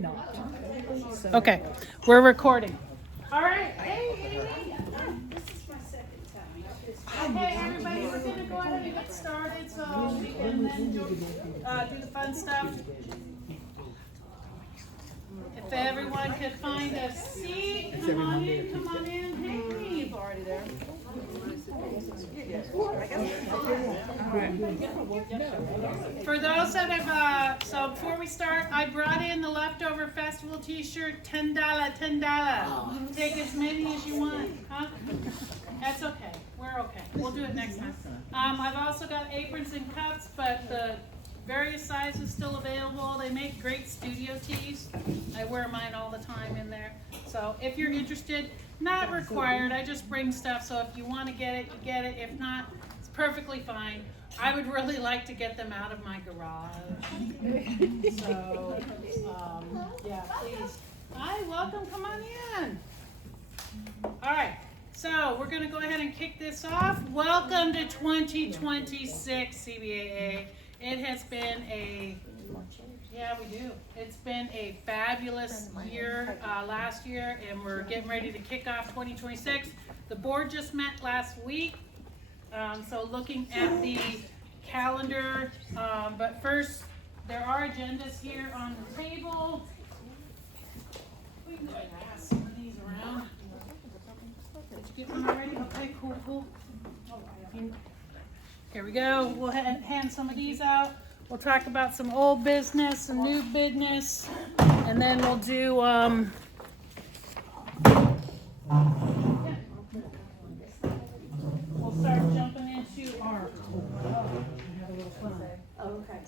not. So, Okay, we're recording. All right. Hey, Amy. This is my second time. Okay, everybody, we're gonna go ahead and get started so we can then do the fun stuff. If everyone could find a seat, come on in, come on in. Hey, you've already there. For those that have, so before we start, I brought in the leftover festival t-shirt, $10, $10. Take as many as you want, huh? That's okay, we're okay. We'll do it next time. I've also got aprons and cups, but the various sizes still available. They make great studio tees. I wear mine all the time in there. So if you're interested, not required. I just bring stuff, so if you want to get it, you get it. If not, it's perfectly fine. I would really like to get them out of my garage. So, yeah, please. Hi, welcome, come on in. All right, so we're gonna go ahead and kick this off. Welcome to 2026 CBAA. It has been It's been a fabulous year last year, and we're getting ready to kick off 2026. The board just met last week, so looking at the calendar, but first, there are agendas here on the table. We can go ahead and pass some of these around. Did you get one already? Okay, cool. All right. Here we go. We'll hand some of these out. We'll talk about some old business, some new business, and then we'll do, we'll start jumping into art. Okay.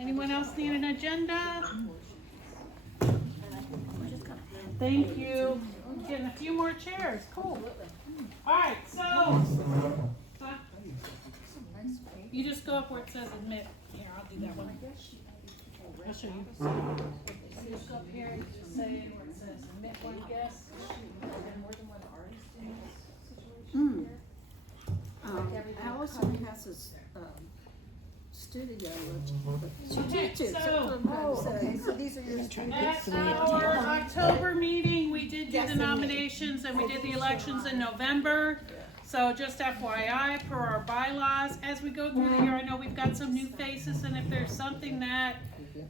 Anyone else need an agenda? Thank you. Getting a few more chairs. Cool. All right, so you just go up where it says admit. Here, I'll do that one. I'll show you. So you just go up here and just say where it says admit one guest. Allison has a studio. Okay, So these are your at our October meeting, we did do the nominations and we did the elections in November. So just FYI, per our bylaws, as we go through the year, I know we've got some new faces, and if there's something that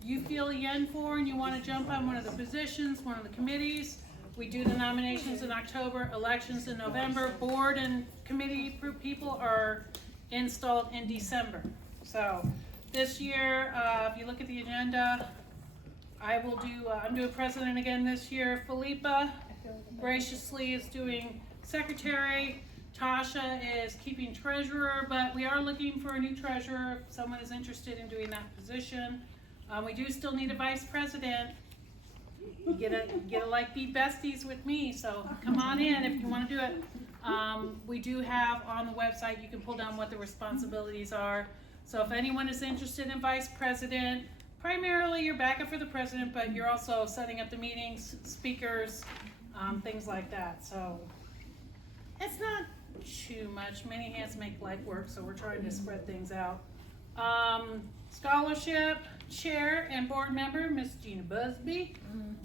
you feel a yen for and you want to jump on one of the positions, one of the committees, we do the nominations in October, elections in November, board and committee people are installed in December. So this year, if you look at the agenda, I will do, I'm doing president again this year. Philippa graciously is doing secretary. Tasha is keeping treasurer, but we are looking for a new treasurer if someone is interested in doing that position. We do still need a vice president. You get to like be besties with me, so come on in if you want to do it. We do have on the website, you can pull down what the responsibilities are. So if anyone is interested in vice president, primarily you're backup for the president, but you're also setting up the meetings, speakers, things like that. So it's not too much. Many hands make light work, so we're trying to spread things out. Scholarship chair and board member, Miss Gina Busby.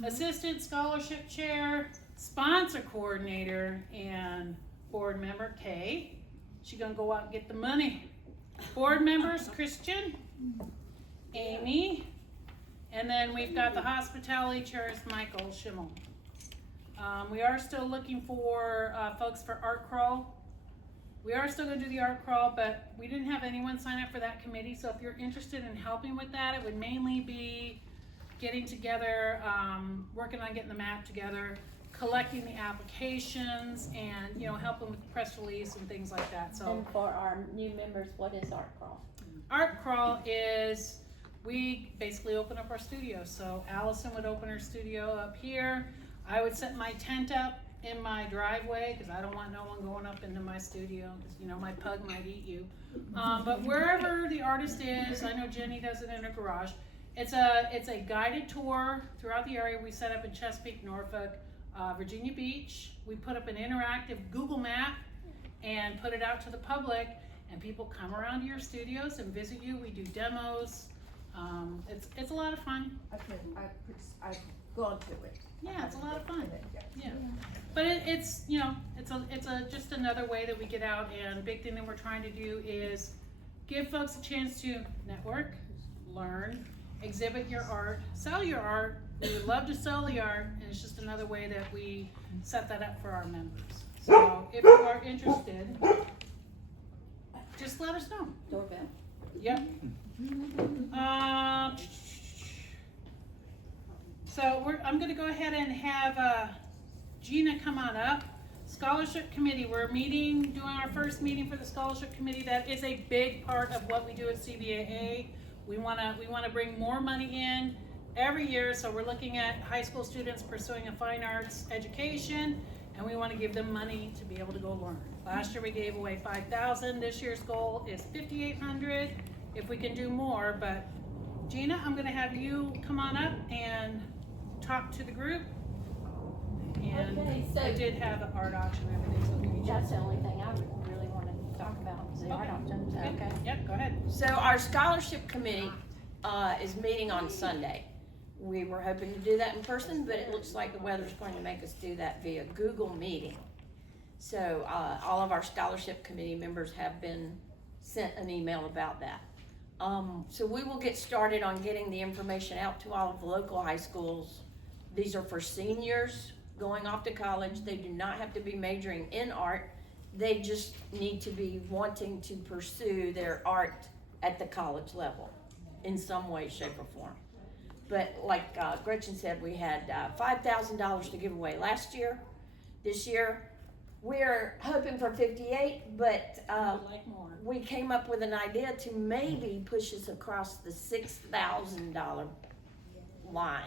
Assistant scholarship chair, sponsor coordinator, and board member, Kay. She gonna go out and get the money. Board members, Christian, Amy, and then we've got the hospitality chairs, Michael Schimmel. We are still looking for folks for art crawl. We are still going to do the art crawl, but we didn't have anyone sign up for that committee. So if you're interested in helping with that, it would mainly be getting together, working on getting the map together, collecting the applications, and helping with the press release and things like that. So and for our new members, what is Art Crawl? Art crawl is we basically open up our studio. So Allison would open her studio up here. I would set my tent up in my driveway because I don't want no one going up into my studio because my pug might eat you. But wherever the artist is, I know Jenny does it in her garage. It's a guided tour throughout the area. We set up in Chesapeake, Norfolk, Virginia Beach. We put up an interactive Google map and put it out to the public. and people come around to your studios and visit you. We do demos. It's a lot of fun. I've gone to it. Yeah, it's a lot of fun. Yeah, but it's you know it's a just another way that we get out, and big thing that we're trying to do is give folks a chance to network, learn, exhibit your art, sell your art. We would love to sell the art, and it's just another way that we set that up for our members. So if you are interested, just let us know. Doorbell. Yep. So I'm gonna go ahead and have Gina come on up. Scholarship Committee, we're doing our first meeting for the Scholarship Committee. That is a big part of what we do at CBAA. We wanna bring more money in every year, so we're looking at high school students pursuing a fine arts education, and we wanna give them money to be able to go learn. Last year we gave away $5,000, this year's goal is $5,800, if we can do more, but Gina, I'm gonna have you come on up and talk to the group. And Okay, so- I did have an art auction and everything, so we That's the only thing I really wanted to talk about, is the art auction, okay. Yep, go ahead. So our scholarship committee is meeting on Sunday. We were hoping to do that in person, but it looks like the weather's going to make us do that via Google Meeting. So all of our scholarship committee members have been sent an email about that. So we will get started on getting the information out to all of the local high schools. These are for seniors going off to college. They do not have to be majoring in art. They just need to be wanting to pursue their art at the college level in some way, shape, or form. But like Gretchen said, we had $5,000 to give away last year. This year, we're hoping for 58, but I'd like more. we came up with an idea to maybe push us across the $6,000 line.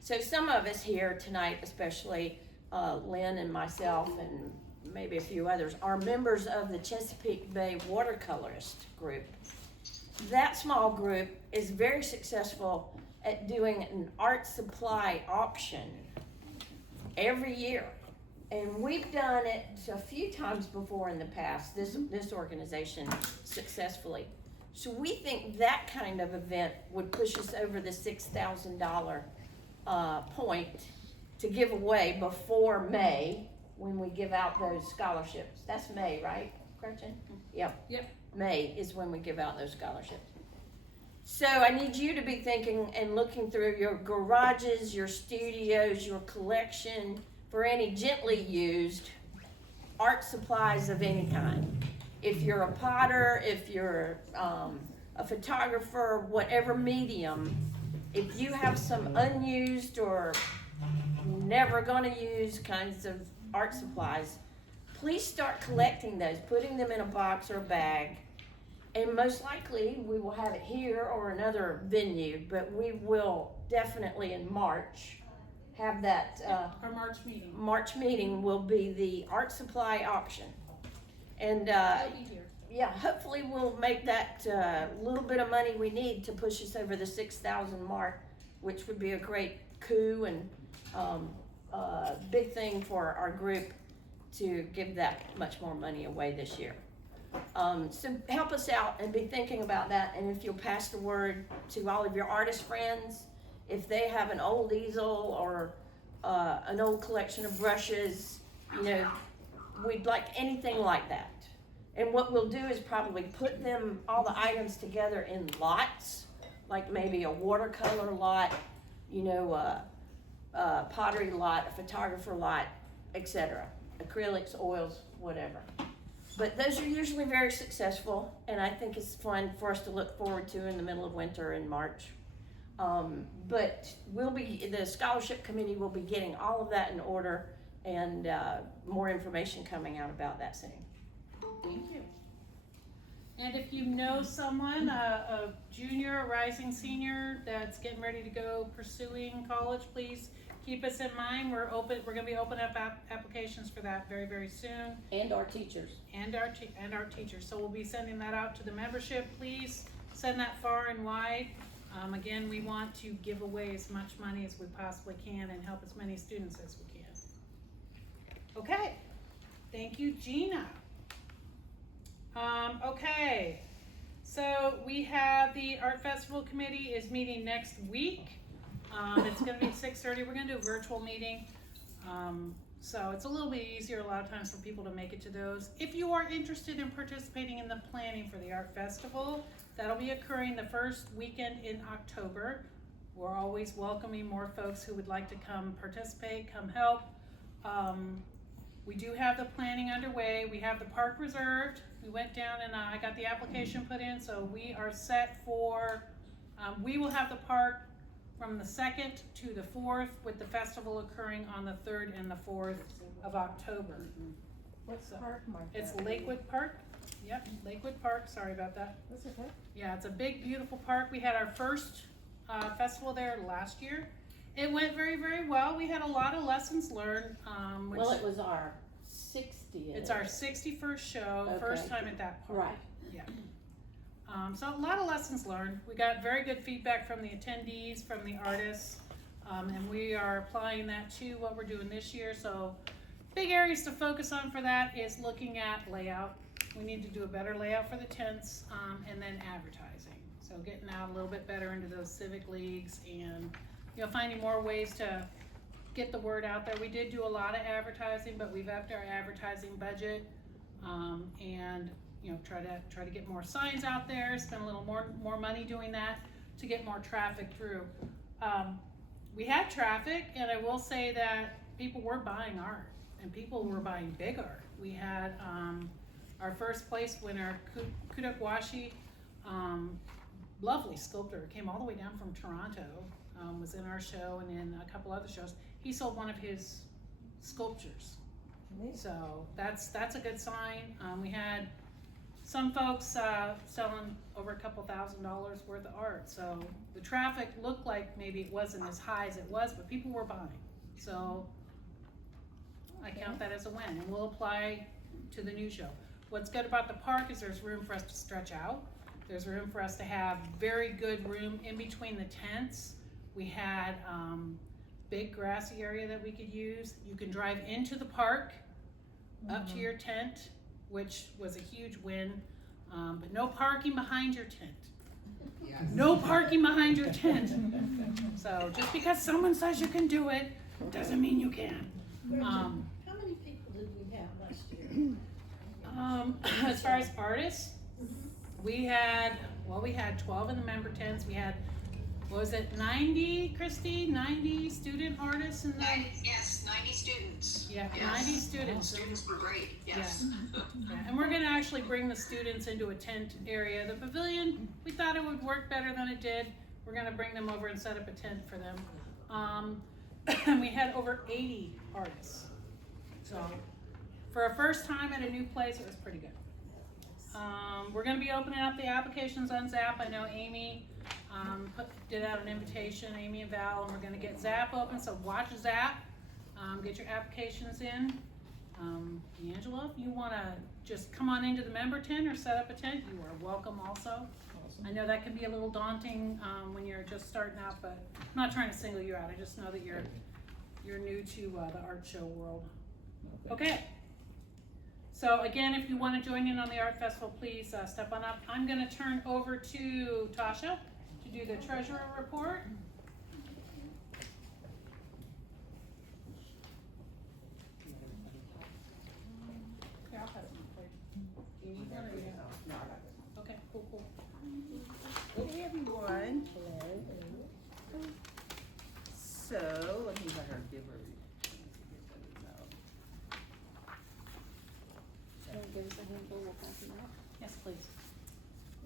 So some of us here tonight, especially Lynn and myself and maybe a few others, are members of the Chesapeake Bay Watercolorist Group. That small group is very successful at doing an art supply auction every year. And we've done it a few times before in the past, this organization successfully. So we think that kind of event would push us over the $6,000 point to give away before May, when we give out those scholarships. That's May, right, Gretchen? Yep. Yep. May is when we give out those scholarships. So I need you to be thinking and looking through your garages, your studios, your collection for any gently used art supplies of any kind. If you're a potter, if you're a photographer, whatever medium, if you have some unused or never gonna use kinds of art supplies, please start collecting those, putting them in a box or a bag. And most likely, we will have it here or another venue, but we will definitely in March have that, Our March meeting. March meeting will be the art supply auction. And, I'll be here. yeah, hopefully we'll make that, little bit of money we need to push us over the 6,000 mark, which would be a great coup and, big thing for our group to give that much more money away this year. So help us out and be thinking about that, and if you'll pass the word to all of your artist friends, if they have an old easel or an old collection of brushes, you know, we'd like anything like that. And what we'll do is probably put them, all the items together in lots, like maybe a watercolor lot, you know, a pottery lot, a photographer lot, etc. Acrylics, oils, whatever. But those are usually very successful, and I think it's fun for us to look forward to in the middle of winter in March. But the scholarship committee will be getting all of that in order, and more information coming out about that soon. Thank you. And if you know someone, a junior, a rising senior that's getting ready to go pursuing college, please keep us in mind. We're gonna be opening up applications for that very, very soon. And our teachers. And our teachers. So we'll be sending that out to the membership. Please send that far and wide. Again, we want to give away as much money as we possibly can and help as many students as we can. Okay, thank you, Gina. Okay, so we have the Art Festival Committee is meeting next week. It's gonna be at 6:30, we're gonna do a virtual meeting. So it's a little bit easier a lot of times for people to make it to those. If you are interested in participating in the planning for the Art Festival, that'll be occurring the first weekend in October. We're always welcoming more folks who would like to come participate, come help. We do have the planning underway. We have the park reserved. We went down and I got the application put in, so we are set for, we will have the park from the 2nd to the 4th, with the festival occurring on the 3rd and the 4th of October. What's the park, Martha? It's Lakewood Park. Yep, Lakewood Park, sorry about that. That's okay. Yeah, it's a big, beautiful park. We had our first festival there last year. It went very, very well. We had a lot of lessons learned, which Well, it was our 60th. it's our 61st show, first Okay. time at that park. Right. So a lot of lessons learned. We got very good feedback from the attendees, from the artists, and we are applying that to what we're doing this year. So big areas to focus on for that is looking at layout. We need to do a better layout for the tents, and then advertising. So getting out a little bit better into those civic leagues and, you know, finding more ways to get the word out there. We did do a lot of advertising, but we've upped our advertising budget, and you know, try to get more signs out there, spend a little more money doing that to get more traffic through. We had traffic, and I will say that people were buying art, and people were buying big art. We had our first place winner, Kudakwashi, lovely sculptor, came all the way down from Toronto, was in our show and in a couple other shows. He sold one of his sculptures. So that's a good sign. We had some folks selling over a couple $1,000s worth of art. So the traffic looked like maybe it wasn't as high as it was, but people were buying. So I count that as a win, and we'll apply to the new show. What's good about the park is there's room for us to stretch out. There's room for us to have very good room in between the tents. We had big grassy area that we could use. You can drive into the park up to your tent, which was a huge win, but no parking behind your tent. Yes. No parking behind your tent. So just because someone says you can do it, doesn't mean you can. How many people did we have last year? As far as artists, we had 12 in the member tents. We had, what was it, 90, Christy? 90 student artists in the, Yes, 90 students. yeah, Yes. 90 students. Students were great, yes. Yeah, and we're gonna actually bring the students into a tent area. The pavilion, we thought it would work better than it did. We're gonna bring them over and set up a tent for them. And we had over 80 artists. So, for a first time at a new place, it was pretty good. We're gonna be opening up the applications on Zap. I know Amy did out an invitation, Amy and Val, and we're gonna get Zap open, so watch Zap. Get your applications in. D'Angelo, if you wanna just come on into the member tent or set up a tent, you are welcome also. I know that can be a little daunting when you're just starting out, but I'm not trying to single you out. I just know that you're new to the art show world. Okay. So again, if you want to join in on the art festival, please step on up. I'm going to turn over to Tasha to do the treasurer report. Here, I'll pass it for you. Do you need that or you? Okay, cool. Hey everyone. So let me let her give her. Give us a handful, we'll pass them out. Yes, please.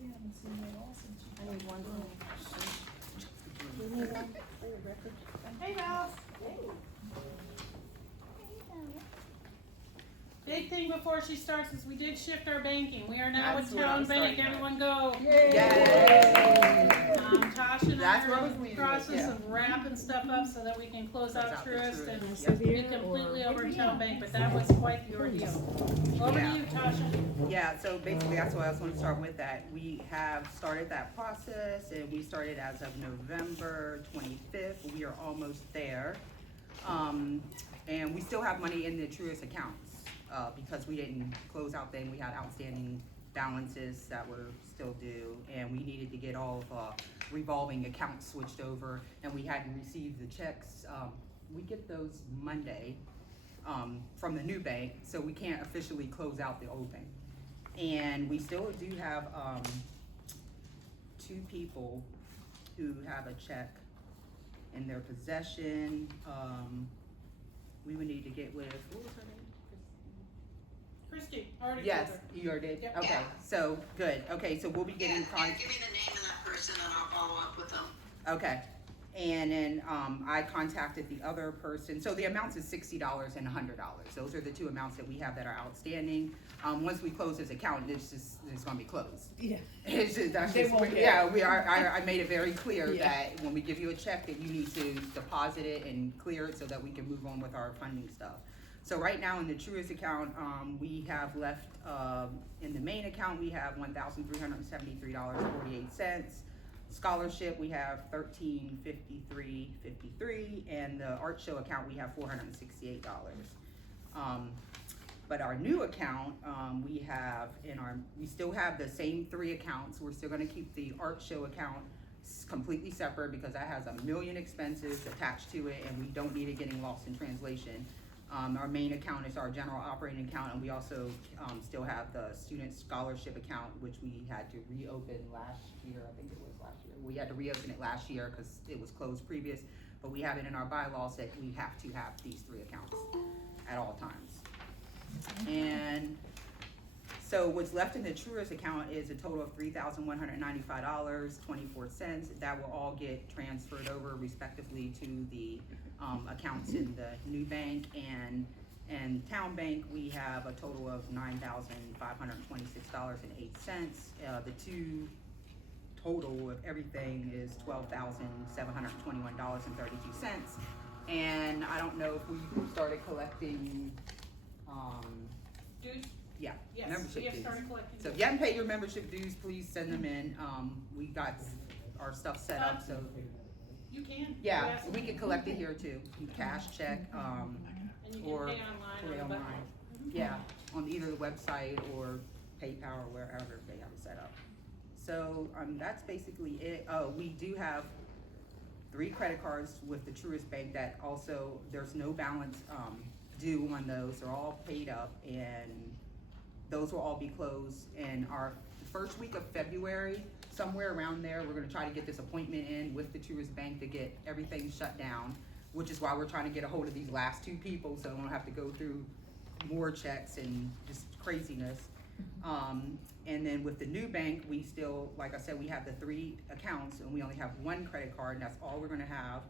We haven't seen that all since you. I need one more. Do you need one for your record? Hey, Val. Big thing before she starts is we did shift our banking. We are now That's with what I Town was Bank. starting at. Everyone go. Yay! Tasha and I That's what I are was in the reading, process yeah. of wrapping stuff up so that we can close out the Truist Truist, and yep. be completely over Town Bank, but that was quite the ordeal. Over Yeah. to you, Tasha. Yeah, so basically that's what I was gonna start with, that we have started that process, and we started as of November 25th. We are almost there. And we still have money in the Truist accounts, because we didn't close out then, we had outstanding balances that were still due, and we needed to get all of revolving accounts switched over, and we hadn't received the checks. We get those Monday from the new bank, so we can't officially close out the old bank. And we still do have 2 people who have a check in their possession. We would need to get with, what was her name? Christie, already told Yes, her. you already did? Yep. Okay, Yeah. so, good, okay, so we'll be Yeah, getting give me the name of that person and I'll follow up with them. okay. And then, I contacted the other person, so the amounts is $60 and $100. Those are the 2 amounts that we have that are outstanding. Once we close this account, it's gonna be closed. Yeah. It's just, that's They just, won't get yeah, I made it very clear Yeah. that when we give you a check, that you need to deposit it and clear it so that we can move on with our funding stuff. So right now in the Truist account, we have left, in the main account, we have $1,373.48. Scholarship, we have $1353.53, and the art show account, we have $468. But our new account, we still have the same 3 accounts. We're still gonna keep the art show account completely separate because that has 1 million expenses attached to it, and we don't need it getting lost in translation. Our main account is our general operating account, and we also still have the student scholarship account, which we had to reopen last year. I think it was last year. We had to reopen it last year because it was closed previous, but we have it in our bylaws that we have to have these 3 accounts at all times. And so what's left in the Truist account is a total of $3,195.24. That will all get transferred over respectively to the accounts in the new bank, and town bank. We have a total of $9,526.08. The 2 total of everything is $12,721.32. And I don't know if we started collecting, Dues? yeah, Yes, membership we have dues. started collecting. So if you haven't paid your membership dues, please send them in. We got our stuff set up, so, You can. yeah, Yes. we can collect it here too. Cash, check, And you can or pay online pay on the online. web. Yeah, on either the website or PayPal or wherever they have it set up. So, that's basically it. We do have 3 credit cards with the Truist Bank that also, there's no balance, due on those. They're all paid up, and those will all be closed in our first week of February, somewhere around there. We're gonna try to get this appointment in with the Truist Bank to get everything shut down, which is why we're trying to get a hold of these last 2 people, so I don't have to go through more checks and just craziness. And then with the new bank, we still, like I said, we have the 3 accounts, and we only have 1 credit card, and that's all we're gonna have.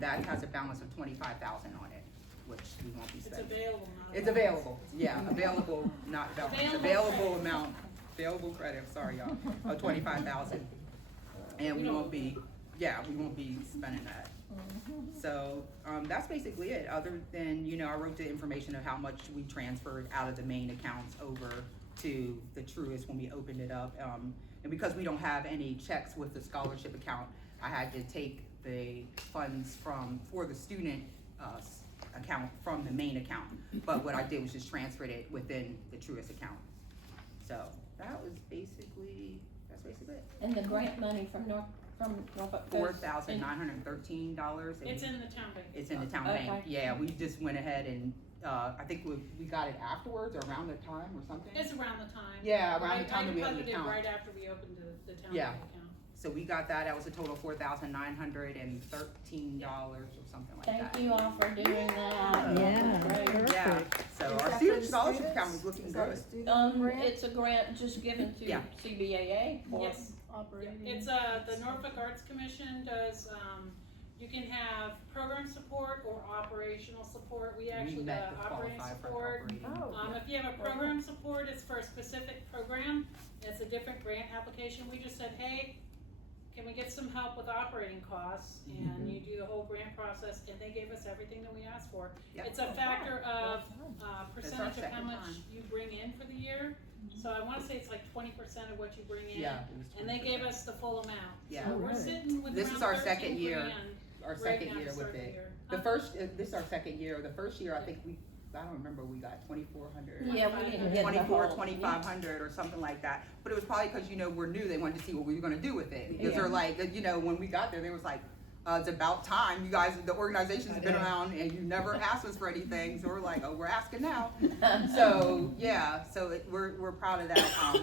That has a balance of $25,000 on it, which we won't be It's spending. available now. It's available, yeah, available, not balance, available amount, available credit, sorry y'all, of 25,000. And we won't be, yeah, we won't be spending that. So, that's basically it, other than, I wrote the information of how much we transferred out of the main accounts over to the Truist when we opened it up. And because we don't have any checks with the scholarship account, I had to take the funds for the student, account from the main account. But what I did was just transferred it within the Truist account. So, that's basically it. And the grant money from Norfolk goes $4,913. It's in the town bank. It's in the town Okay. bank, yeah, we just went ahead and, I think we got it afterwards or around the time or something. It's around the time. Yeah, around the time that we I opened the deposited account. right after we opened the town Yeah. bank account. So we got that was a total of $4,913 or something like that. Thank you all for doing that. Yeah. Great. Yeah, so Is our that student for the scholarship students? account is looking Is that a good. student grant? It's a grant just given to Yeah. CBAA for Yes. Operating. It's, the Norfolk Arts Commission does, you can have program support or operational support. We actually met got to operating qualify for support. operating. Oh, If you have a program support, it's for a specific program. It's a different grant application. We just said, hey, can we get some help with operating costs? And you do the whole grant process, and they gave us everything that we asked for. Yep. It's a factor of, It's percentage of how second much time. you bring in for the year. So I wanna say it's like 20% of what you bring in. Yeah. And they gave us the full amount. Yeah. So Oh, we're really? sitting with This is around our 13 second year. grand Our right second now to year start with the it. year. The first, this is our second year. The first year, I think I don't remember, we got 2,400. Yeah, we didn't get the 24, whole. 2,500 or something like that. But it was probably because, you know, we're new, they wanted to see what we were gonna do with it. Because they're like, you know, when we got there, they was like, it's about time, you guys, the organization's been around and you never asked us for anything, so we're like, oh, we're asking now. So, yeah, so we're proud of that.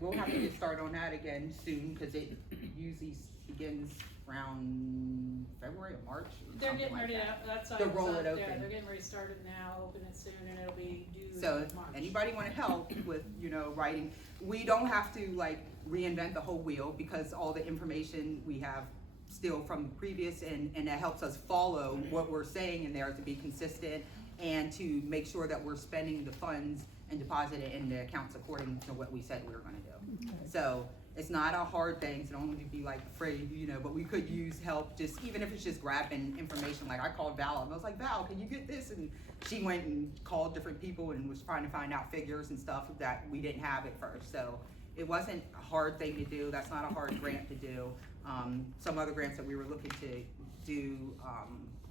We'll have to get started on that again soon, because it usually begins around February or March or They're something getting like ready that. to, that's. To roll it Yeah, open. they're getting ready to start it now, open it soon, and it'll be due So in if March. anybody wanna help with, you know, writing, we don't have to like reinvent the whole wheel, because all the information we have still from previous, and it helps us follow what we're saying in there to be consistent and to make sure that we're spending the funds and deposit it in the accounts according to what we said we were gonna do. So it's not a hard thing, so don't want to be like afraid, you know, but we could use help, just even if it's just grabbing information. Like I called Val and I was like, Val, can you get this? And she went and called different people and was trying to find out figures and stuff that we didn't have at first. So it wasn't a hard thing to do. That's not a hard grant to do. Some other grants that we were looking to do,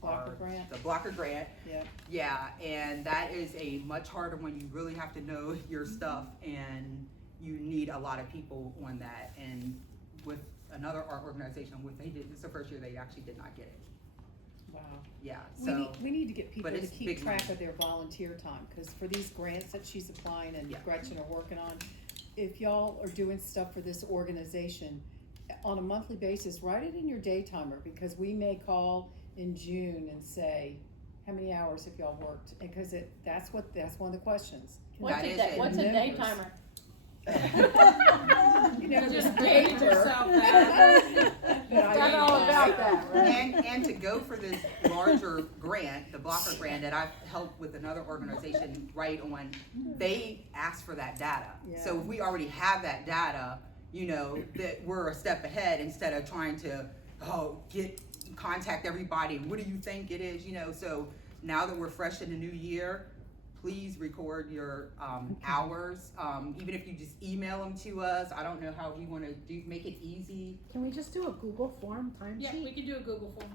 Blocker are grant? the Blocker grant. Yeah. Yeah, and that is a much harder one. You really have to know your stuff, and you need a lot of people on that. And with another art organization, this is the first year they actually did not get it. Wow. Yeah, We so, need, we need to get people but to it's keep big track money. of their volunteer time, cause for these grants that she's applying and Yeah. Gretchen are working on, if y'all are doing stuff for this organization, on a monthly basis, write it in your day timer, because we may call in June and say, how many hours have y'all worked? And cause that's one of the questions. What's That a is day, it. what's a day Numbers. timer? You know, Just date date her. yourself that. But I Forgot mean, all about like- that, right? and to go for this larger grant, the Blocker grant that I've helped with another organization write on, they ask for that data. So Yeah. if we already have that data, you know, that we're a step ahead instead of trying to, contact everybody, what do you think it is, you know? So now that we're fresh in the new year, please record your hours, even if you just email them to us. I don't know how we wanna make it easy. Can we just do a Google form Yeah, timesheet? we can do a Google form.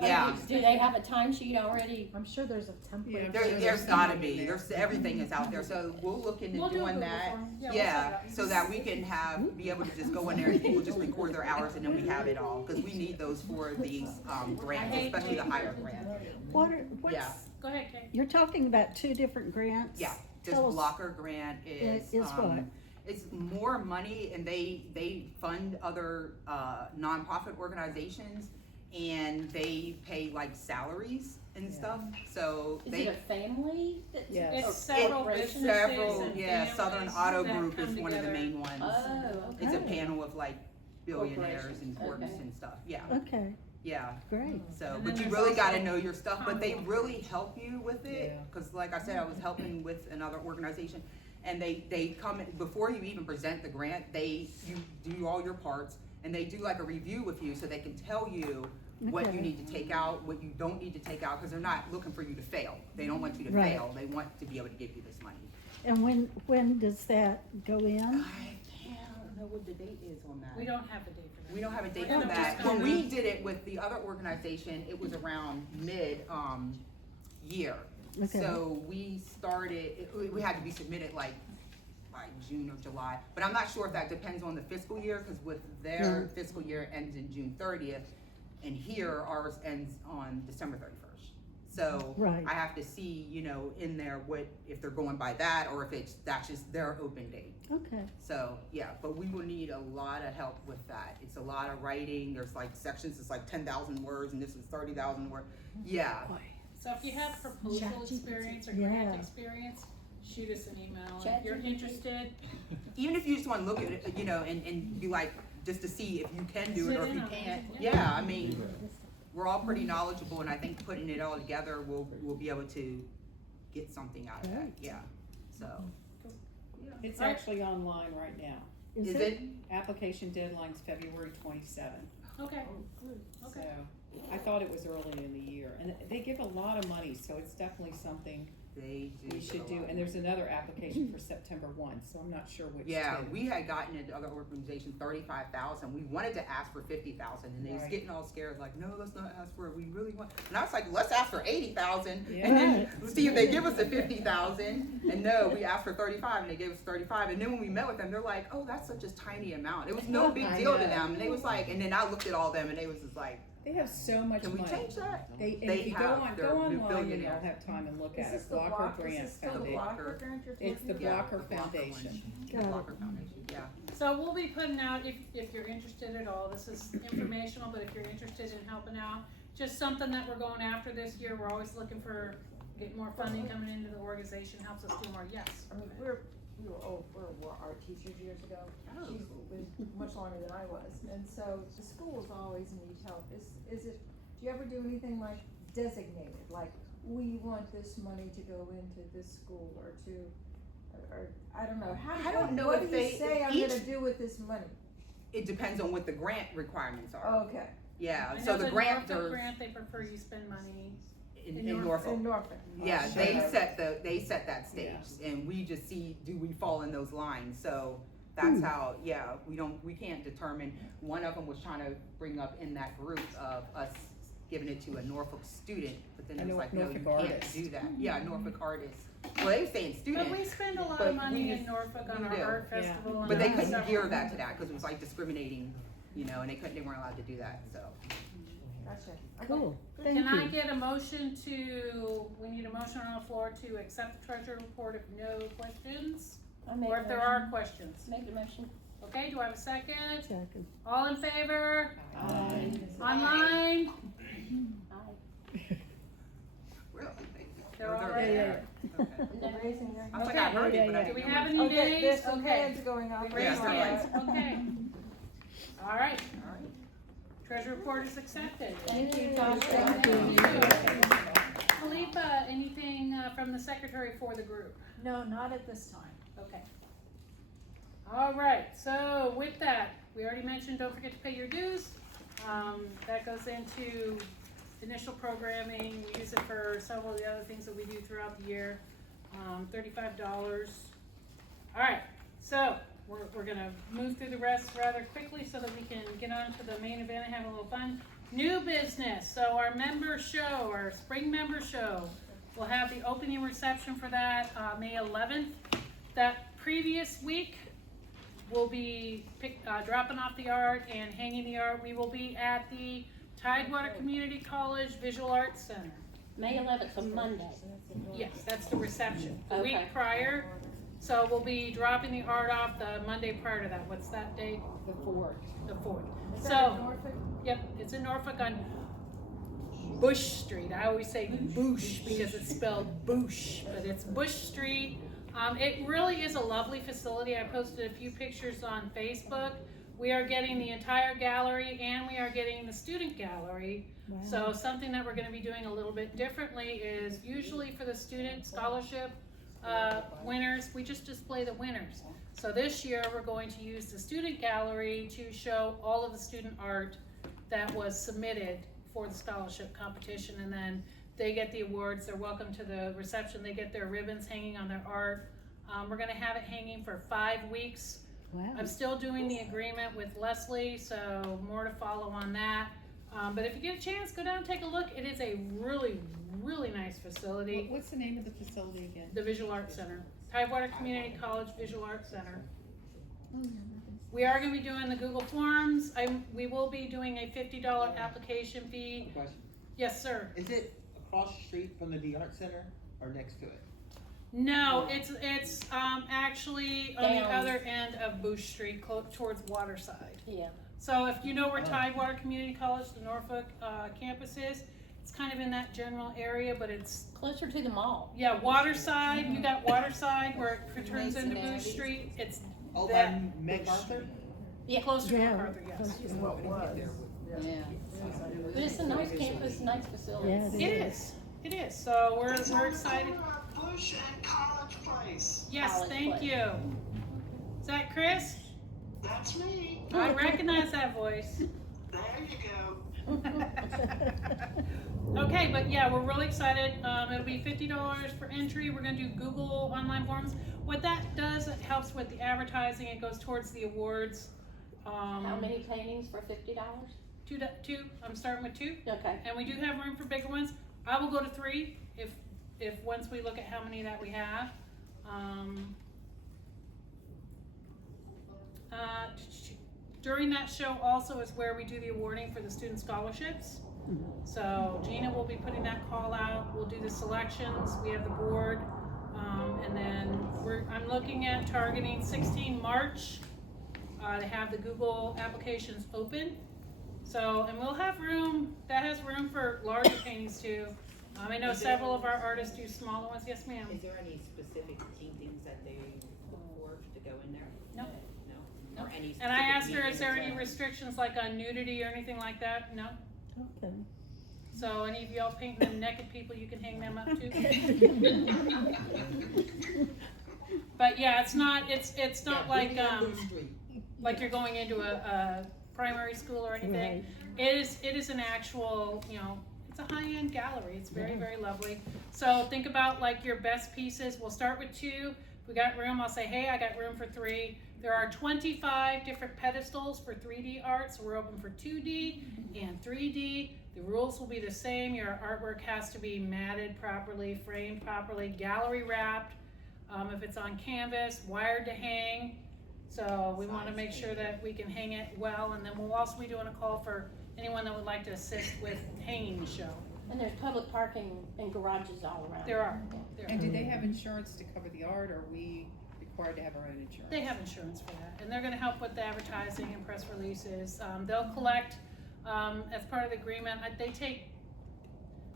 Yeah. Do they have a timesheet already? I'm sure there's a Yeah, template. There's gotta be, everything is out there, so we'll look into We'll do a doing Google that. form. We'll Yeah, set it up. so that we can be able to just go in there and people just record their hours and then we have it all, cause we need those for these, grants, especially the higher grant. What are, Yeah. what's, Go ahead, Kate. you're talking about two different grants? Yeah, this Tell us- Blocker grant is, Is what? it's more money, and they fund other, nonprofit organizations, and they pay like salaries and stuff, so Is they. it a family that's? Yes. It's several It's businesses several, and yeah, Southern families Auto that Group come is one of the together. main ones. Oh, It's a Okay. panel of like billionaires and Forbes Okay. and stuff, yeah, Okay, yeah. great. So, And but then you there's really gotta also know your stuff, but they Commonwealth. really help you with it, Yeah. cause like I said, I was helping with another organization, and they come, before you even present the grant, you do all your parts, and they do like a review with you, so they can tell you what you Okay. need to take out, what you don't need to take out, cause they're not looking for you to fail, they don't want you to Right. fail, they want to be able to give you this money. And when does that go in? I don't know what the date is on that. We don't have a date for that. We don't have a date We're on gonna that. just When go we with- did it with the other organization, it was around year. Okay. So we started, we had to be submitted like by June or July, but I'm not sure if that depends on the fiscal year, cause with their fiscal year ends in June 30th, and here ours ends on December 31st. So Right. I have to see, you know, in there if they're going by that, or if that's just their open date. Okay, So, yeah, but we will need a lot of help with that. It's a lot of writing, there's like sections, it's like 10,000 words, and this is 30,000 words. Yeah, So if you have proposal ChatGPT. experience or grant Yeah. experience, shoot us an email. If you're ChatGPT. interested, even if you just wanna look at it, you know, and be like, just to see if you can do it or if you Sit in on can't. it, Yeah, I mean, we're all pretty knowledgeable, and I think putting it all together, we'll be able to get something out of that, Great. yeah, so. It's Alright. actually online right now. Is it? Application deadline's February 27th. okay, So, okay. I thought it was early in the year, and they give a lot of money, so it's definitely something They do. we should a do, lot. and there's another application for September 1, so I'm not sure which Yeah, two. we had gotten into other organizations 35,000. We wanted to ask for 50,000, and they was Right. getting all scared, like, no, let's not ask for it. We really want. And I was like, let's ask for 80,000, Yeah. and then we'll see if they give us the 50,000. And no, we asked for 35, and they gave us 35. And then when we met with them, they're like, oh, that's such a tiny amount. It was no big I deal to know. them. And they was like, and then I looked at all of them, and they was just like, They have so much can we money. change that? And They if you have, go they're online and you'll billionaires. have time and look Is at this it, the Blocker block, is Grant this still the Foundation. blocker grant you're It's the talking Yeah, Blocker the Blocker Foundation. one. Got it. Blocker Foundation, yeah. So we'll be putting out, if you're interested at all, this is informational, but if you're interested in helping out, just something that we're going after this year, we're always looking for, get more funding coming into the organization, helps us do more, yes. I mean, we were art teachers years ago. Oh, She cool. was much longer than I was, and so the schools always need help. Is it, do you ever do anything like designated, like, we want this money to go into this school or to, or, I don't know, I don't know what if do you they- say I'm each- gonna do with this money? It depends on what the grant requirements are. Okay, Yeah, I so know the grant, Norfolk there's, grant, they prefer you spend money. in in Norfolk. in Norfolk. Yeah, Oh, they sure. set that stage, and we just see, do we fall in those lines, so that's how, yeah, we can't determine. One of them was trying to bring up in that group of us giving it to a Norfolk student, but then A it was like, no, you Norfolk can't artist. do that. Yeah, Norfolk artist, well, they were saying But student, we spend a lot But of money we in just- Norfolk on we our do. art Yeah. festival. and but they all couldn't stuff. gear that to that, cause it was like discriminating, and they weren't allowed to do that, so. Gotcha. Okay. Cool, thank Can I you. get a motion we need a motion on the floor to accept the treasurer report if no questions, I make or a if there motion. are questions? Make a motion. Okay, do I have a second? Second. All in favor? Aye. Online? Aye. Really? They're all there. right. Yeah, No. Raising your I was like, Okay. I heard it, but I Yeah, Do we didn't have know. any Okay, nays? there's some Okay. hands going up. We raised our Yeah, hands, okay. All right, All right. treasurer report is accepted. Thank you, Todd. Thank you. Khalifa, anything from the secretary for the group? No, not at this time. Okay. All right, so with that, we already mentioned, don't forget to pay your dues. That goes into initial programming, we use it for several of the other things that we do throughout the year, $35. All right, so we're gonna move through the rest rather quickly so that we can get on to the main event and have a little fun. New business, so our member show, our spring member show, we'll have the opening reception for that, May 11th. That previous week, we'll be dropping off the art and hanging the art. We will be at the Tidewater Community College Visual Arts Center. May 11th, a Monday. Yes, that's the reception, the Okay. week prior. So we'll be dropping the art off the Monday prior to that. What's that date? The 4th. The 4th. Is that So, in Norfolk? yep, it's in Norfolk on Bush Street. I always say Boosh because it's spelled Boosh, but it's Bush Street. It really is a lovely facility. I posted a few pictures on Facebook. We are getting the entire gallery and we are getting the student gallery. Wow. So something that we're gonna be doing a little bit differently is usually for the student scholarship winners, we just display the winners. So this year, we're going to use the student gallery to show all of the student art that was submitted for the scholarship competition, and then they get the awards, they're welcome to the reception, they get their ribbons hanging on their art. We're gonna have it hanging for 5 weeks. Wow. I'm still doing the agreement with Leslie, so more to follow on that. But if you get a chance, go down and take a look. It is a really, really nice facility. What's the name of the facility again? The Visual Arts Center, Tidewater Community College Visual Arts Center. We are gonna be doing the Google Forms. We will be doing a $50 application fee. Question. Yes, sir. Is it across the street from the Art Center or next to it? No, it's actually on the Down. other end of Bush Street, towards Waterside. Yeah. So if you know where Tidewater Community College, the Norfolk campus is, it's kind of in that general area, but it's, Closer to the mall. yeah, Waterside, you got Waterside where it turns into Mason Bush Street, it's Oh, that, by MacArthur? closer to Yeah. MacArthar, yes. Close to What was? Yeah. But it's a nice campus, nice facility. Yeah, It is, so we're excited. Bush and College Place. Yes, College thank Place. you. Is that Chris? That's me. I recognize that voice. There you go. Okay, but yeah, we're really excited. It'll be $50 for entry. We're gonna do Google online forms. What that does, it helps with the advertising. It goes towards the awards. How many paintings for $50? Two. I'm starting with 2. Okay. And we do have room for bigger ones. I will go to 3 if once we look at how many that we have. During that show also is where we do the awarding for the student scholarships. So Gina will be putting that call out. We'll do the selections. We have the board. And then I'm looking at targeting 16 March to have the Google applications open. So, and we'll have room, that has room for larger paintings too. I know several of our artists do smaller ones. Yes, ma'am. Is there any specific paintings that they look for to go in there? No. No? Or any And I specific asked her, is there any mediums or- restrictions like on nudity or anything like that? No? Okay. So any of y'all painting them naked people, you can hang them up too. But yeah, it's not like, like you're going into a primary school or anything. Right. It is an actual, it's a high-end gallery. It's very, very lovely. So think about like your best pieces. We'll start with 2. If we got room, I'll say, hey, I got room for 3. There are 25 different pedestals for 3D art, so we're open for 2D and 3D. The rules will be the same. Your artwork has to be matted properly, framed properly, gallery wrapped. If it's on canvas, wired to hang. So we want to make sure that we can hang it well, and then we'll also be doing a call for anyone that would like to assist with hanging the show. And there's public parking and garages all around. There are. And do they have insurance to cover the art, or are we required to have our own insurance? They have insurance for that, and they're going to help with the advertising and press releases. They'll collect as part of the agreement. They take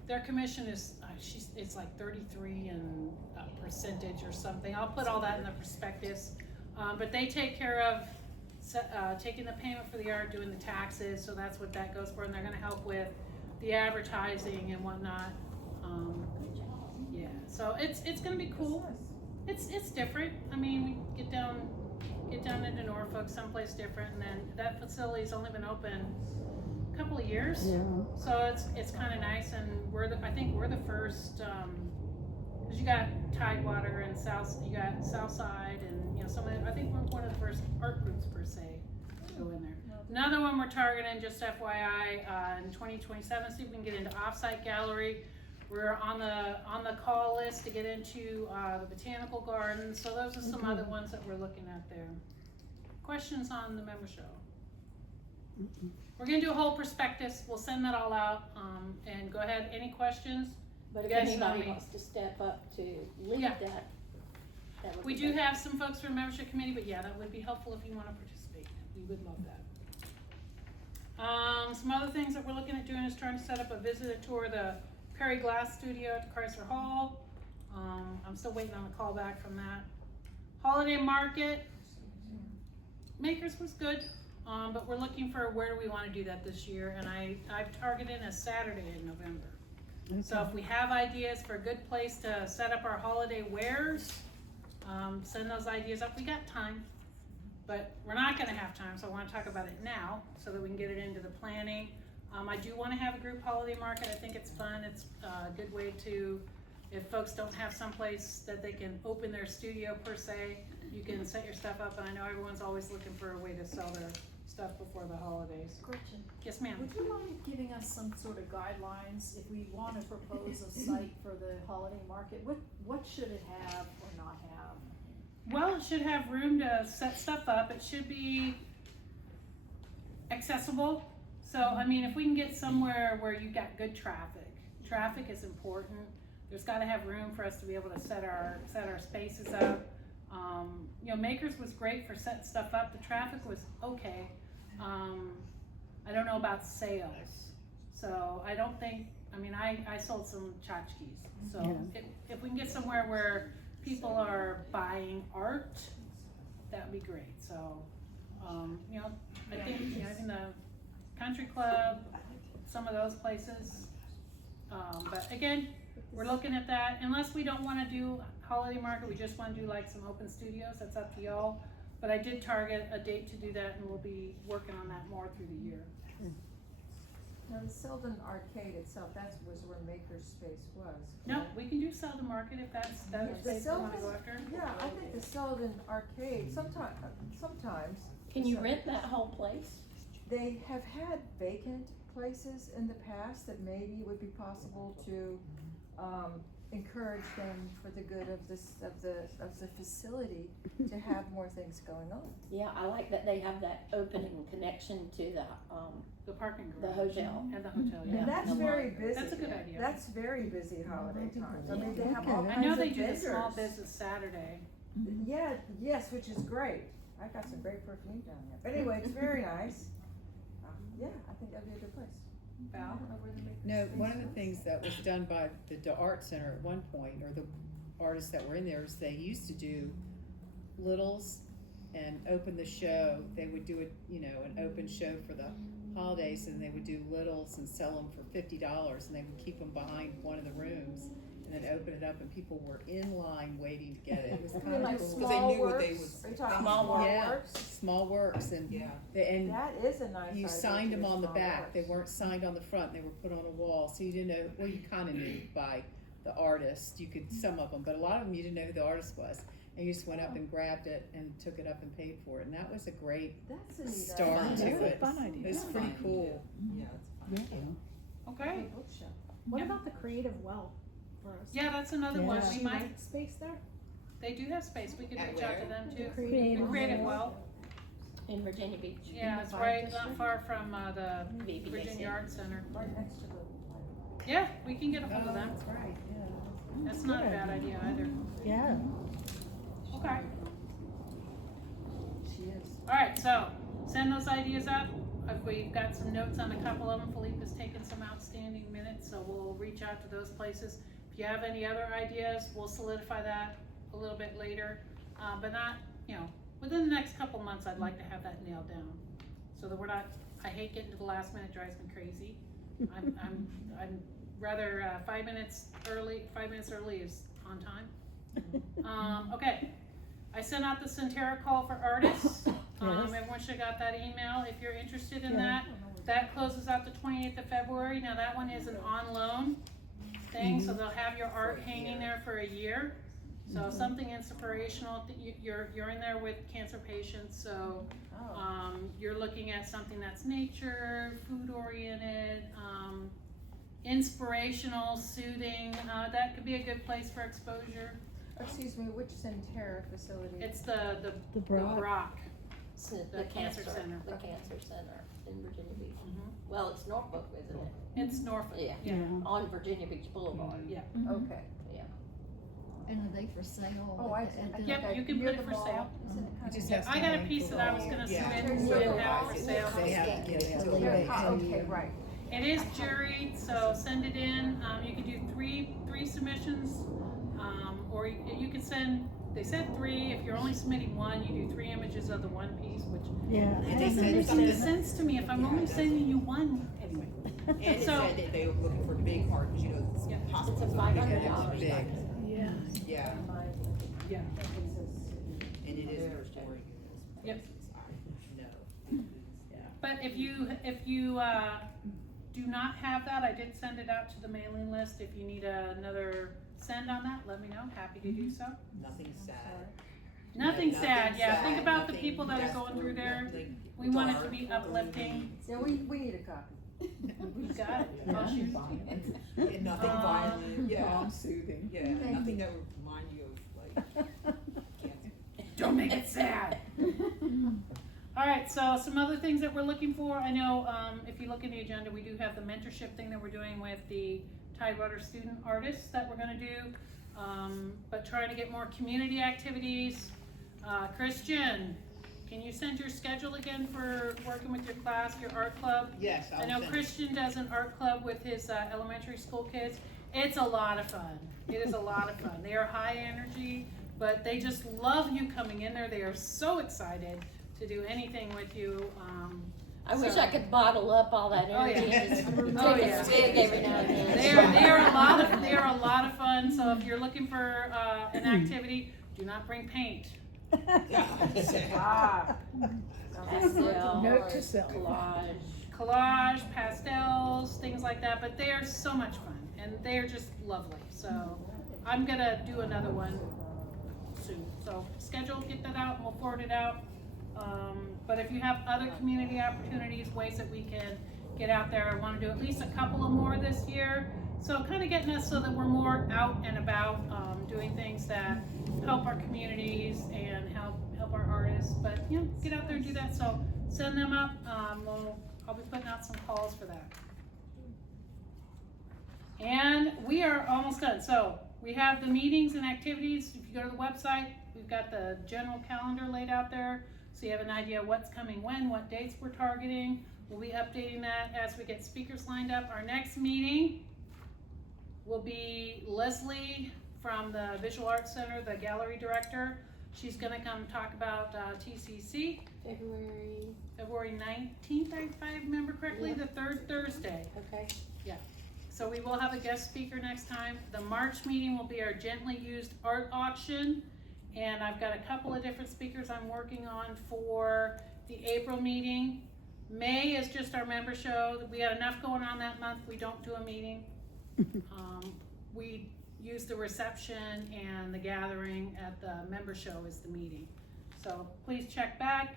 their commission is it's like 33 and a percentage or something. I'll put all that in the prospectus, but they take care of taking the payment for the art, doing the taxes. So that's what that goes for, and they're going to help with the advertising and whatnot. Yeah, so it's going to be cool. It's different. I mean, we get down into Norfolk, someplace different, and then that facility's only been open a couple of years. Yeah. So it's kind of nice, and I think we're the first, because you got Tidewater and you got Southside, and I think we're one of the first art groups per se to go in there. Another one we're targeting, just FYI, in 2027, see if we can get into Offsite Gallery. We're on the call list to get into the Botanical Gardens. So those are some other ones that we're looking at there. Questions on the member show? We're gonna do a whole prospectus. We'll send that all out, and go ahead. Any questions? But if You guys anybody know me. wants to step up to lead Yeah. that would We be do great. have some folks from the membership committee, but yeah, that would be helpful if you want to participate. We would love that. Some other things that we're looking at doing is trying to set up a visitor tour of the Perry Glass Studio at Chrysler Hall. I'm still waiting on a call back from that. Holiday Market. Makers was good, but we're looking for where do we want to do that this year, and I've targeted a Saturday in November. So if we have ideas for a good place to set up our holiday wares, send those ideas up. We got time, but we're not gonna have time, so I wanna talk about it now so that we can get it into the planning. I do wanna have a group holiday market. I think it's fun. It's a good way to, if folks don't have someplace that they can open their studio per se, you can set your stuff up, and I know everyone's always looking for a way to sell their stuff before the holidays. Gretchen, Yes, ma'am. would you mind giving us some sort of guidelines if we want to propose a site for the holiday market? What should it have or not have? Well, it should have room to set stuff up. It should be accessible. So, I mean, if we can get somewhere where you got good traffic is important. There's gotta have room for us to be able to set our spaces up. Makers was great for setting stuff up. The traffic was okay. I don't know about sales. So I don't think, I sold some tchotchkes. So if we can get somewhere where people are buying art, that would be great. So, I think, in the country club, some of those places. But again, we're looking at that. Unless we don't wanna do holiday market, we just wanna do like some open studios, that's up to y'all. But I did target a date to do that, and we'll be working on that more through the year. Now, the Selden Arcade itself, was where Makerspace was. No, correct? we can do Selden Market if that's The what they wanna go Selden- after. Yeah, I think the Selden Arcade, sometimes, Can you rent that whole place? they have had vacant places in the past that maybe it would be possible to, encourage them for the good of the facility to have more things going on. Yeah, I like that they have that opening connection to The parking the garage. hotel. And the hotel, Yeah. And that's very busy. That's a good idea. That's very busy holiday times. I mean, they have all Okay. I know kinds they of do the small vendors. business Saturday. Yeah, yes, which is great. I got some great perfume down there. But anyway, it's very nice. Yeah, I think that'd be a good place. Val? I don't know where the No, Makerspace one of the is. things that was done by the Art Center at one point, or the artists that were in there, is they used to do littles and open the show. They would do an open show for the holidays, and they would do littles and sell them for $50, and they would keep them behind one of the rooms, and then open it up, and people were in line waiting to get it. It was You mean kind like of cool. they small knew what they works? was- Are you talking Small small Yeah. works? Small works, and Yeah. That is a nice idea. you signed them to on the small back, they works. weren't signed on the front, they were put on a wall, so you didn't know, well, you kinda knew by the artist, you could, some of them, but a lot of them, you didn't know who the artist was. And you just went up and grabbed it and took it up and paid for it, and that was a great That's a neat start idea. to That's a it. fun idea. It's pretty cool. Yeah, it's fun. Okay, Bookshop. What Yep. about the Creative Well for us? yeah, that's another one, Yeah. we She might, rent space there? they do have space, we could At reach out to where? them too. Creative The Creative Well. Well, In Virginia Beach. yeah, the it's Vibe right, not District? far from, the VBAC. Virginia Art Center. Right next to the. Yeah, we can get a hold Oh, of them, that's right, yeah. that's not a bad idea either. Yeah. Okay, She is. alright, so, send those ideas up, we've got some notes on a couple of them, Philippe has taken some outstanding minutes, so we'll reach out to those places. If you have any other ideas, we'll solidify that a little bit later, but not, within the next couple months, I'd like to have that nailed down. So that we're not, I hate getting to the last minute, drives me crazy. I'm rather, 5 minutes early is on time. Okay, I sent out the Centera call for artists. Yes. Everyone should have got that email if you're interested in Yeah. that closes out the 28th of February. Now that one is an on loan thing, so they'll have your art hanging there for a year. So something inspirational, you're in there with cancer patients, so, Oh. you're looking at something that's nature, food oriented, inspirational, soothing, that could be a good place for exposure. Excuse me, which Centera facility? It's the The Brock. Brock. The The cancer center. The cancer center in Virginia Beach. Mhm. Well, it's Norfolk, isn't it? It's Norfolk, Yeah. yeah. On Virginia Beach Boulevard. Yeah. Okay. And are they for sale? Oh, I at the- see. at the- Yep, you can Near put it the for mall. sale. Isn't it kind It of- just has I to got a hang piece for that I a was while. gonna Yeah. submit There's and no have for cost. sale. They have to get it till They're May. co- Okay, right. It is juried, so send it in, you can do three submissions, or you can send, they said 3, if you're only submitting 1, you do 3 images of the one piece, which Yeah. And it they doesn't said make something- any sense to me if I'm only sending you 1, anyway. And it So- said that they were looking for the big part, because it's Yeah. hospitals. It's a are big. $500 big. Yeah. Yeah, Yeah. and it is for storing Yep. I know. But if you, do not have that, I did send it out to the mailing list, if you need another send on that, let me know, happy to do so. Nothing sad. Nothing sad, yeah, think sad, about the nothing people that are going through desperate, there, nothing we want it to dark. be uplifting, Yeah, we need a copy. we've got it, I'll shoot it to you. And nothing violent, yeah, Calm, soothing. yeah, nothing that would remind you of like cancer. Don't make it sad. Alright, so some other things that we're looking for, I know, if you look in the agenda, we do have the mentorship thing that we're doing with the Tidewater student artists that we're gonna do. But trying to get more community activities. Christian, can you send your schedule again for working with your class, your art club? Yes, I know Christian does an art club with his elementary school kids. It's a lot of fun. It is a lot of fun. They are high energy, but they just love you coming in there. They are so excited to do anything with you. I wish So- I could bottle up all that Oh, energy yeah. and just Oh, take yeah. a swig every now and then. They are a lot of fun. So if you're looking for an activity, do not bring paint. Ah. Pastel Note or to self. collage. collage, pastels, things like that, but they are so much fun and they're just lovely. So I'm gonna do another one soon. So schedule, get that out, and we'll forward it out. But if you have other community opportunities, ways that we can get out there, I wanna do at least a couple of more this year. So kind of getting us so that we're more out and about, doing things that help our communities and help our artists. But, you know, get out there and do that. So send them up. I'll be putting out some calls for that. And we are almost done. So we have the meetings and activities. If you go to the website, we've got the general calendar laid out there. So you have an idea of what's coming when, what dates we're targeting. We'll be updating that as we get speakers lined up. Our next meeting will be Leslie from the Visual Arts Center, the gallery director. She's gonna come talk about TCC. February 19th, if I remember correctly, the third Thursday. Okay. So we will have a guest speaker next time. The March meeting will be our gently used art auction. And I've got a couple of different speakers I'm working on for the April meeting. May is just our member show. We had enough going on that month. We don't do a meeting. We use the reception and the gathering at the member show as the meeting. So please check back.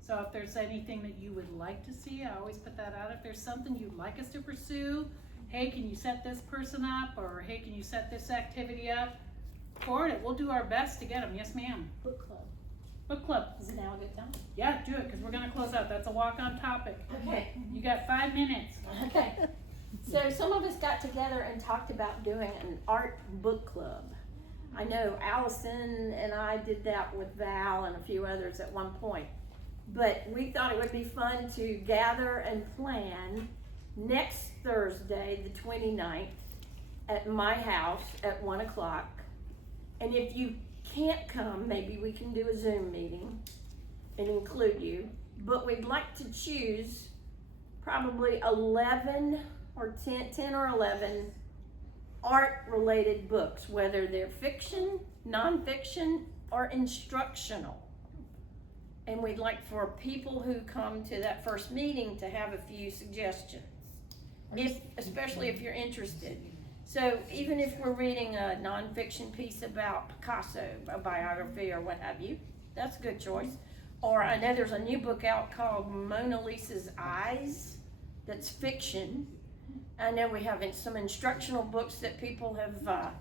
So if there's anything that you would like to see, I always put that out. If there's something you'd like us to pursue, hey, can you set this person up? Or hey, can you set this activity up? Forward it. We'll do our best to get them. Yes, ma'am. Book club. Book club. Is it now a good time? Yeah, do it, because we're gonna close out. That's a walk-on topic. Okay. You got 5 minutes. Okay. So some of us got together and talked about doing an art book club. I know Allison and I did that with Val and a few others at one point. But we thought it would be fun to gather and plan next Thursday, the 29th, at my house at 1 o'clock. And if you can't come, maybe we can do a Zoom meeting and include you. But we'd like to choose probably 11 or 10 or 11 art-related books, whether they're fiction, nonfiction, or instructional. And we'd like for people who come to that first meeting to have a few suggestions, especially if you're interested. So even if we're reading a nonfiction piece about Picasso, a biography or what have you, that's a good choice. Or I know there's a new book out called Mona Lisa's Eyes that's fiction. I know we have some instructional books that people have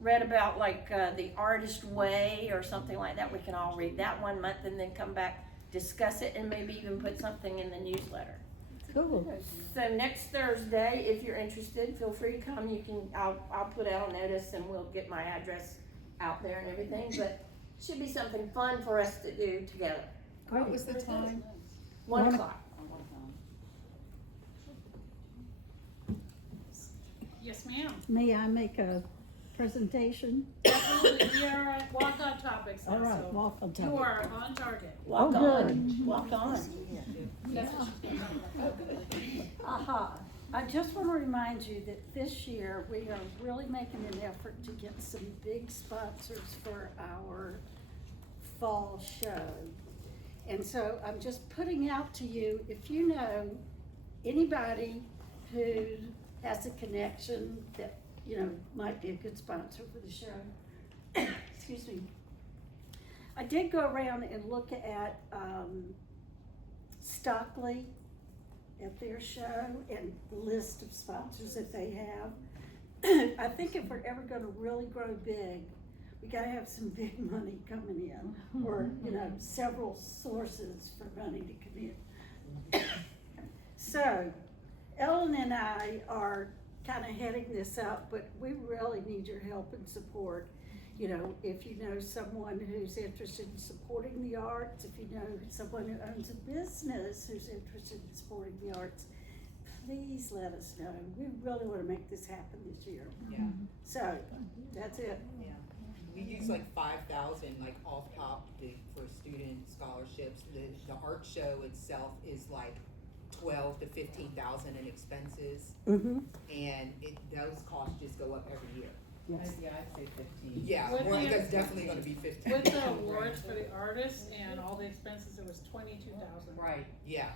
read about, like The Artist Way or something like that. We can all read that one month and then come back, discuss it, and maybe even put something in the newsletter. Cool. So next Thursday, if you're interested, feel free to come. You can, I'll put out a notice and we'll get my address out there and everything, but it should be something fun for us to do together. What was the time? 1 o'clock. Yes, ma'am. May I make a presentation? Absolutely. We are at walk-on topics now, All right, so walk on you topic. are on target. Walk Oh, on, good. walk on. That's what she's gonna talk about. Aha. I just want to remind you that this year we are really making an effort to get some big sponsors for our fall show. And so I'm just putting out to you, if you know anybody who has a connection that, you know, might be a good sponsor for the show. Excuse me. I did go around and look at Stockley at their show and the list of sponsors that they have. I think if we're ever gonna really grow big, we gotta have some big money coming in, or, you know, several sources for money to come in. So, Ellen and I are kind of heading this up, but we really need your help and support. You know, if you know someone who's interested in supporting the arts, if you know someone who owns a business who's interested in supporting the arts, please let us know. We really want to make this happen this year. Yeah, So, that's it. yeah. We use like 5,000, like off top for student scholarships. The art show itself is like 12 to 15,000 in expenses, Mm-hmm. and those costs just go up every year. Yeah, I'd say 15. Yeah, With well, the- that's definitely gonna be 15. With the awards for the artists and all the expenses, it was 22,000. Right, yeah,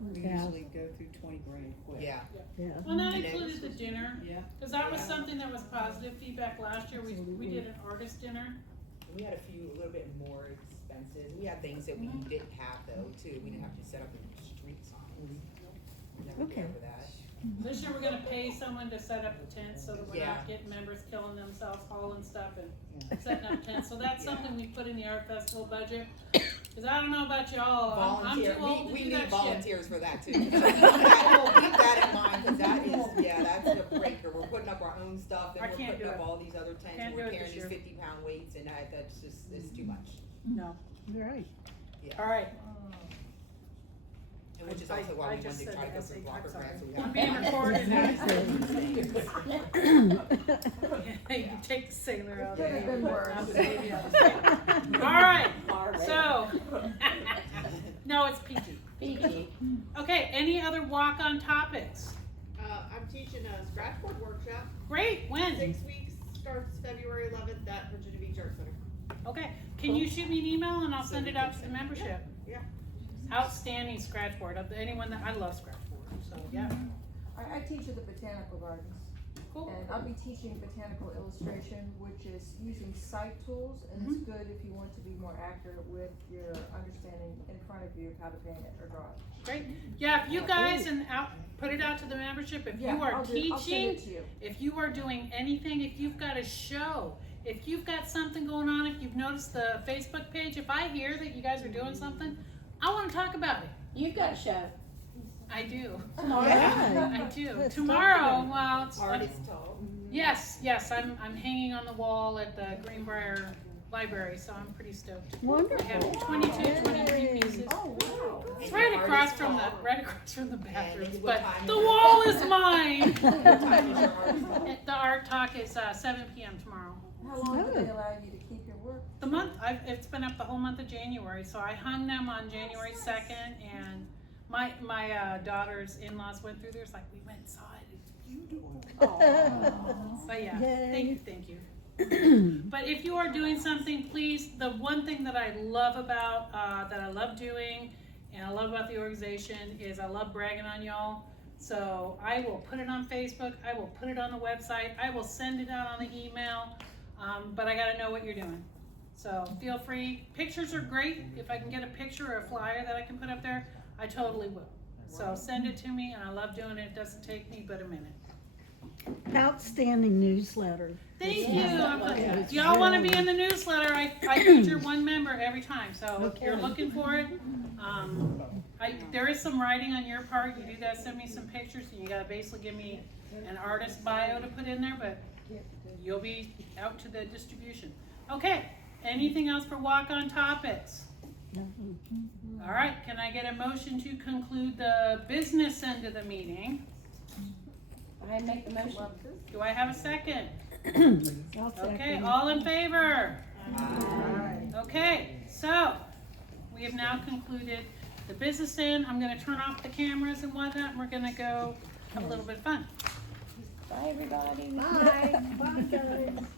We Yeah. usually go through 20 grand quick. yeah. Well, that And then- included the dinner, Yeah. cause that was something that was positive feedback last year, we did an artist dinner. We had a little bit more expenses. We had things that we didn't have though, too. We didn't have to set up the street signs. We never Okay. paid for that. This year, we're gonna pay someone to set up the tents, so that we're Yeah. not getting members killing themselves hauling stuff and setting up tents, so that's Yeah. something we put in the art festival budget. Cause I don't know about y'all, I'm Volunteer, too old to we do need that shit. volunteers for that too. Keep that in mind, cause that is, yeah, that's a breaker. We're putting up our own stuff I and we're can't putting do up it. all these other tents Can't and do we're it carrying this these year. 50-pound weights and that's just, it's too much. No, Right. Yeah. alright, And which is I- also why I we just wanted to said try to go that, for I'm blocker sorry. grants. So we I'm have- being recorded. You take the sailor out. Could have been worse. I'll just leave you out the sailor. Alright, so, no, it's PG. PG. Okay, any other walk-on topics? I'm teaching a scratchboard workshop. Great, when? 6 weeks, starts February 11th at Virginia Beach Art Center. Okay, can you shoot me an email and I'll send it out to the membership? Yeah. Outstanding scratchboard, of anyone that, I love scratchboard, so, yeah, I teach at the Botanical Gardens. cool. And I'll be teaching botanical illustration, which is using sight tools, and it's good if you want to be more accurate with your understanding in front of you of how to paint it or draw it. Great, yeah, if you guys, and out, put it out to the membership, if Yeah, you are I'll send teaching, it to you. if you are doing anything, if you've got a show, if you've got something going on, if you've noticed the Facebook page, if I hear that you guys are doing something, I wanna talk about it. You've got a show. I do. Yeah. I do. Let's talk Tomorrow, about it. well, it's, Artist talk. yes, I'm hanging on the wall at the Greenbrier Library, so I'm pretty stoked. Wonderful. We have 22, 23 Yay. pieces. Oh, wow. It's And right your across artist from the, talk. right across from the bathrooms, what but time the is it? wall is mine. What time is your artist talk? The art talk is 7 p.m. tomorrow. How long do Oh. they allow you to keep your work? The month, it's been up the whole month of January, so I hung them on January 2nd, and my daughter's in-laws went through there, it's like, we went and saw it, it's beautiful. But yeah, Yay. thank you. But if you are doing something, please, the one thing that I love about, that I love doing, and I love about the organization, is I love bragging on y'all. So I will put it on Facebook, I will put it on the website, I will send it out on the email, but I gotta know what you're doing. So feel free, pictures are great, if I can get a picture or a flyer that I can put up there, I totally will. So send it to me, and I love doing it, it doesn't take me but a minute. Outstanding newsletter. Thank you. Yeah. If y'all wanna be in the newsletter, I feature one member every time, so if you're Okay. looking for it, there is some writing on your part, you do gotta send me some pictures, and you gotta basically give me an artist bio to put in there, but you'll be out to the distribution. Okay, anything else for walk-on topics? All right, can I get a motion to conclude the business end of the meeting? I make the motion. Do I have a second? I'll Okay, second. all in favor? Okay, so, we have now concluded the business end. I'm gonna turn off the cameras and whatnot, and we're gonna go have a little bit of fun. Bye, everybody. Bye. Bye, guys.